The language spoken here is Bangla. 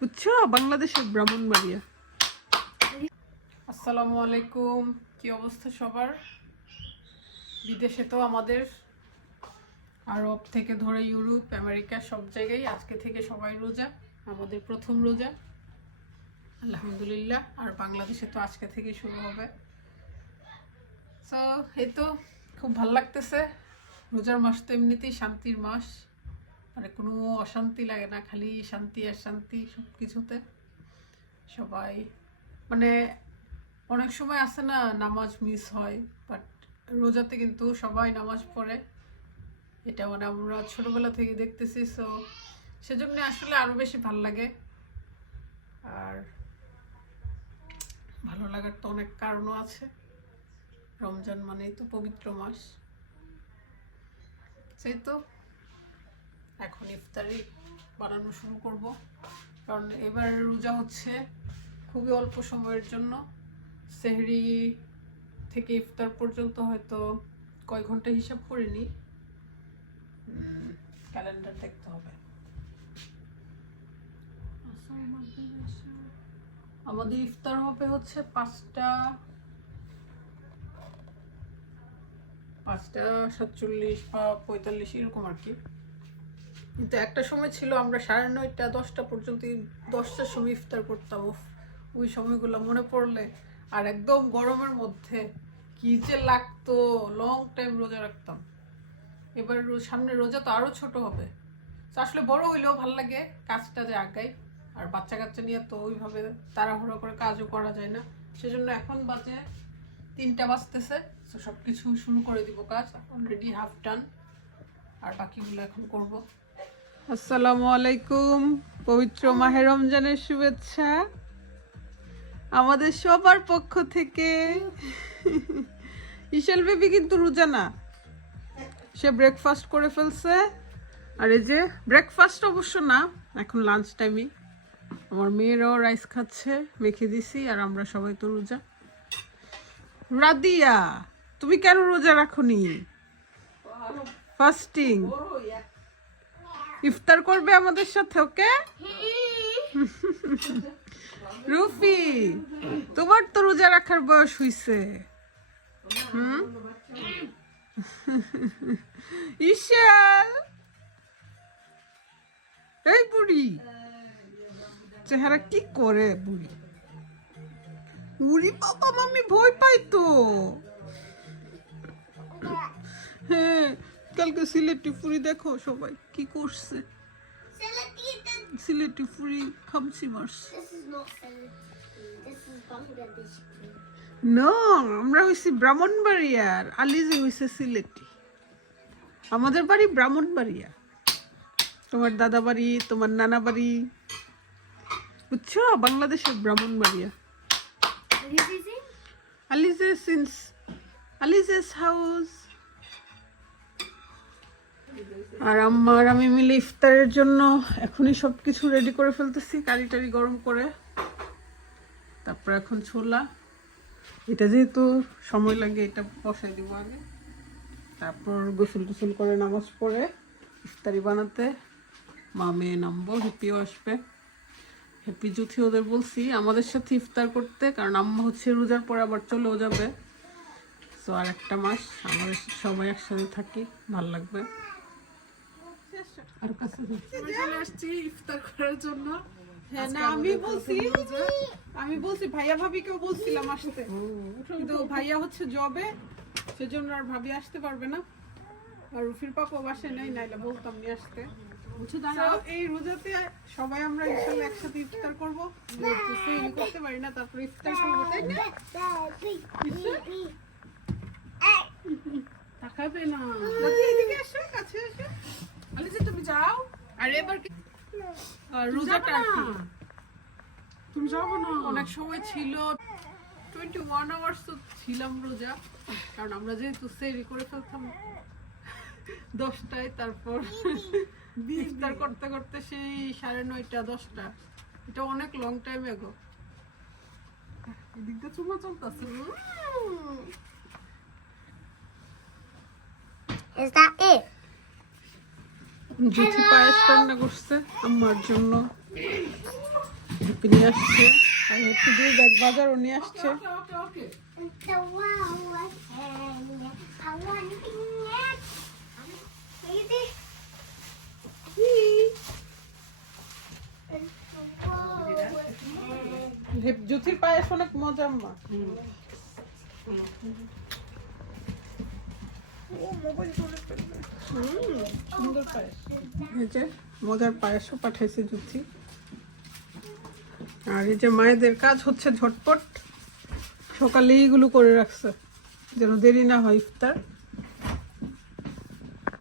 বুঝছো, বাংলাদেশের ব্রাহ্মণবাড়িয়া। আসসালামু আলাইকুম, কি অবস্থা সবার? বিদেশে তো আমাদের আরব থেকে ধরে ইউরোপ আমেরিকা সব জায়গায় আজকে থেকে সবাই রোজা। আমাদের প্রথম রোজা আলহামদুলিল্লাহ। আর বাংলাদেশে তো আজকে থেকে শুরু হবে। সো এই তো খুব ভালো লাগতেছে। রোজার মাস তো এমনিতেই শান্তির মাস, মানে কোনো অশান্তি লাগে না, খালি শান্তি আর শান্তি সব কিছুতে। সবাই মানে অনেক সময় আসে না নামাজ মিস হয়, বাট রোজাতে কিন্তু সবাই নামাজ পড়ে। এটা মানে আমরা ছোটবেলা থেকে দেখতেছি, সো সেজন্য আসলে আরো বেশি ভালো লাগে। আর ভালো লাগার তো অনেক কারণও আছে। রমজান মানেই তো পবিত্র মাস। সেই তো এখন ইফতারি বানানো শুরু করব, কারণ এবার রোজা হচ্ছে খুবই অল্প সময়ের জন্য। সেহরি থেকে ইফতার পর্যন্ত হয়তো কয় ঘন্টা হিসাব করিনি, ক্যালেন্ডার দেখতে হবে। আমাদের ইফতার হবে হচ্ছে 5টা 47 বা 45 এরকম আর কি। কিন্তু একটা সময় ছিল আমরা 9:30 10টা পর্যন্ত 10টার সময় ইফতার করতাম। ওই সময়গুলো মনে পড়লে আর একদম গরমের মধ্যে কি যে লাগতো, লং টাইম রোজা রাখতাম। এবার সামনে রোজা তো আরো ছোট হবে, তো আসলে বড় হইলেও ভাল লাগে, কাজটা যে আগাই। আর বাচ্চা কাচ্চা নিয়ে তো ওইভাবে তাড়াহুড়ো করে কাজও করা যায় না, সেজন্য এখন বাজে 3টা বাজতেছে। তো সব কিছু শুরু করে দিব, কাজ অলরেডি হাফ ডান, আর বাকিগুলো এখন করব। আসসালামু আলাইকুম, পবিত্র মাহে রমজানের শুভেচ্ছা আমাদের সবার পক্ষ থেকে। ইশাল বেবি কিন্তু রোজা না, সে ব্রেকফাস্ট করে ফেলছে। আর এই যে ব্রেকফাস্ট অবশ্য না, এখন লাঞ্চ টাইমই। আমার মেয়েরাও রাইস খাচ্ছে, মেখে দিছি। আর আমরা সবাই তো রোজা। রাদিয়া, তুমি কেন রোজা রাখোনি? ফাস্টিং ইফতার করবে আমাদের সাথে, ওকে? রুফি, তোমার তো রোজা রাখার বয়স হইছে। ইশাল, এই বুড়ি চেহারা কি করে বুড়ি? উড়ি বাবা, মাম্মি ভয় পাই তো। হ্যাঁ, কালকে সিলেটি ফুরি দেখো সবাই কি করছে। সিলেটি ফুরি খামসি মারছে। না, আমরা হইছি ব্রাহ্মণবাড়িয়ার, আলিজে হইছে সিলেটি। আমাদের বাড়ি ব্রাহ্মণবাড়িয়া, তোমার দাদা বাড়ি, তোমার নানা বাড়ি, বুঝছো, বাংলাদেশের ব্রাহ্মণবাড়িয়া। আলিজেস হাউস। আর আমি মিলে ইফতারের জন্য এখনই সবকিছু রেডি করে ফেলতেছি, কারি টারি গরম করে। তারপর এখন ছোলা, এটা যেহেতু সময় লাগে এটা বসাই দিব আগে। তারপর গোসল টোসল করে নামাজ পড়ে ইফতারি বানাতে মা মেয়ে নামবো। হ্যাপিও আসবে, হ্যাপি জুথি ওদের বলছি আমাদের সাথে ইফতার করতে, কারণ আম্মা হচ্ছে রোজার পরে আবার চলেও যাবে। তো আর একটা মাস আমাদের সবাই একসাথে থাকি, ভাল লাগবে। আর কাছে চলে আসছি ইফতার করার জন্য। হ্যাঁ না, আমি বলছি ভাইয়া ভাবিকেও বলছিলাম আসতে, কিন্তু ভাইয়া হচ্ছে জবে, সেজন্য আর ভাবি আসতে পারবে না। আর রুফির পাপা বাসে নেই, নাইলে বলতাম নিয়ে আসতে। এই রোজাতে সবাই আমরা ইনশাআল্লাহ একসাথে ইফতার করবো, করতে পারি না, তারপরে ইফতার করবো, তাই না? তাকাবে না, এদিকে আসো, কাছে আসো। আলিজা তুমি যাও। আর এবার রোজাটা তুমি যাবো না, অনেক সময় ছিল 21 আওয়ার্স তো ছিলাম রোজা, কারণ আমরা যেহেতু সেহরি করে ফেলতাম 10টায়, তারপর ইফতার করতে করতে সেই 9:30 10টা। এটা অনেক লং টাইম এগো। এদিকটা চুমা চলতেছে। Is that it? জুথি পায়েস রান্না করছে আমার জন্য। হ্যাপি নিয়ে আসছে, আর হ্যাপি 2 ব্যাগ বাজারও নিয়ে আসছে। জ্যোতির পায়েস অনেক মজা মা। সুন্দর পায়েস। এই যে মজার পায়েসও পাঠাইছে জ্যোতি। আর এই যে মায়েদের কাজ হচ্ছে ঝটপট, সকালে এইগুলো করে রাখছে যেন দেরি না হয় ইফতার।